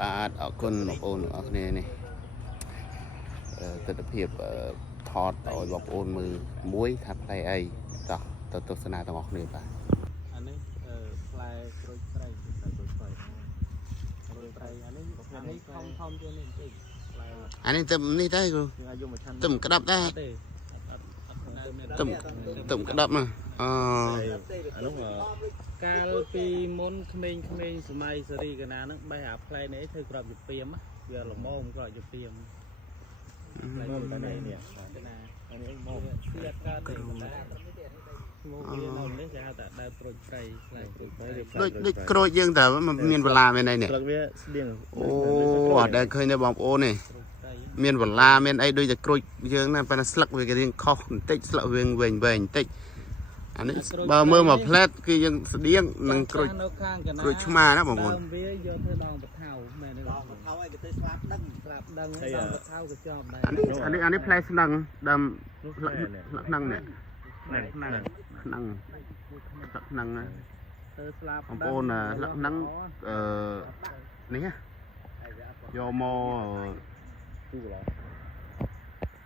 បាទអរគុណបងប្អូនអរគ្នានេះទស្សនភាពថតឲ្យបងប្អូនមើលមួយថាផ្លែអីតោះទៅទស្សនាទាំងអស់គ្នាបាទអានេះផ្លែក្រូចត្រីផ្លែក្រូចត្រីក្រូចត្រីអានេះធំជាងនេះបន្តិចផ្លែអានេះទៅនេះដែរគ្រូទៅក្តាប់ដែរទៅក្តាប់មកអានោះកាលពីមុនក្មេងៗសម័យសេរីកណាហ្នឹងបេះអាផ្លែនេះធ្វើក្របជាពីមវាល្មមក្របជាពីមផ្លែនេះនេះណាអានេះមកទៀតកើតទេមកវានៅនេះគេហៅថាដើមក្រូចត្រីផ្លែក្រូចត្រីដូចក្រូចយើងតើមានបន្លាមានអីនេះវាស្តៀងអូអត់ដែលឃើញទេបងប្អូននេះមានបន្លាមានអីដូចតែក្រូចយើងណាប៉ុន្តែស្លឹកវារៀងខុសបន្តិចស្លឹកវាវែងបន្តិចអានេះបើមើលមកផ្លែតគឺយើងស្តៀងនឹងក្រូចឆ្មាណាបងប្អូនវាយកធ្វើដងបថៅមែនទេដងបថៅឲ្យគេទៅស្លាប់ដឹងដងបថៅក៏ជាប់ដែរអានេះផ្លែស្នឹងដើមស្នឹងនេះស្នឹងទៅស្លាប់បងប្អូនស្នឹងនេះយកមក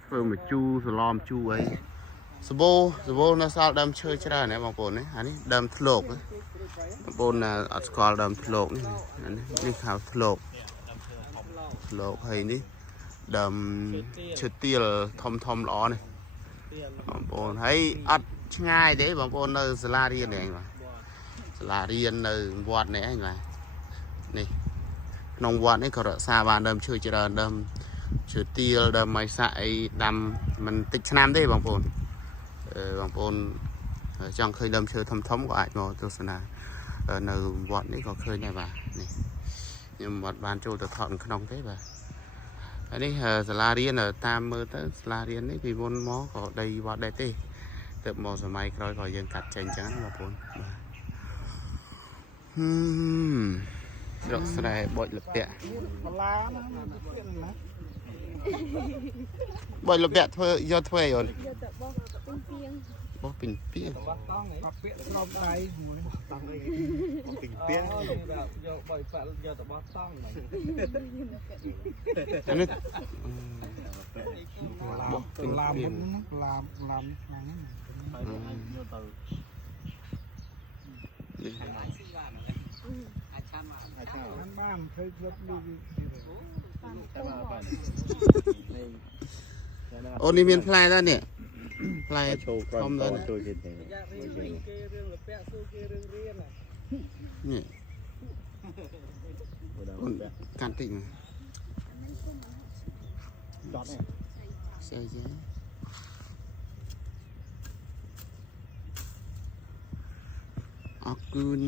ធ្វើមកជូរសឡំជូរអីសបោនៅសល់ដើមឈើច្រើនណាបងប្អូននេះអានេះដើមធ្លោកបងប្អូនអត់ស្គាល់ដើមធ្លោកនេះនេះខៅធ្លោកហើយនេះដើមឈើទាលធំល្អនេះបងប្អូនហើយអត់ឆ្ងាយទេបងប្អូននៅសាលារៀននេះបាទសាលារៀននៅវត្តនេះឯងបាទនេះក្នុងវត្តនេះក៏រក្សាបានដើមឈើច្រើនដើមឈើទាលដើមไม้សាក់អីដាំមិនតិចឆ្នាំទេបងប្អូនចង់ឃើញដើមឈើធំក៏អាចមកទស្សនានៅវត្តនេះក៏ឃើញដែរបាទនេះខ្ញុំអត់បានចូលទៅថតក្នុងទេបាទហើយនេះសាលារៀនតាមមើលទៅសាលារៀននេះពីមុនមកក៏ដីវត្តដែរទេទៅមកសម័យក្រោយក៏យើងកាត់ចេញចឹងបងប្អូនបាទរកស្រែបូចលពាក់បូចលពាក់ធ្វើយកធ្វើអីអូនបោះពីពីបោះតង់បោះពាក់ស្រោមដៃមួយតង់អីពីពាក់យកបោះប៉ាក់យកទៅបោះតង់ហ្នឹងអានេះបោះទៅឡាមឡាមខាងហ្នឹងយកទៅអាចបានធ្វើគ្រាប់ដូចអូនេះមានផ្លែដែរនេះផ្លែចូលធំដែរជួយគេទេគេរឿងលពាក់ស៊ូគេរឿងរៀននេះកាន់តិចមកចត់ស្អីចេះអរគុណ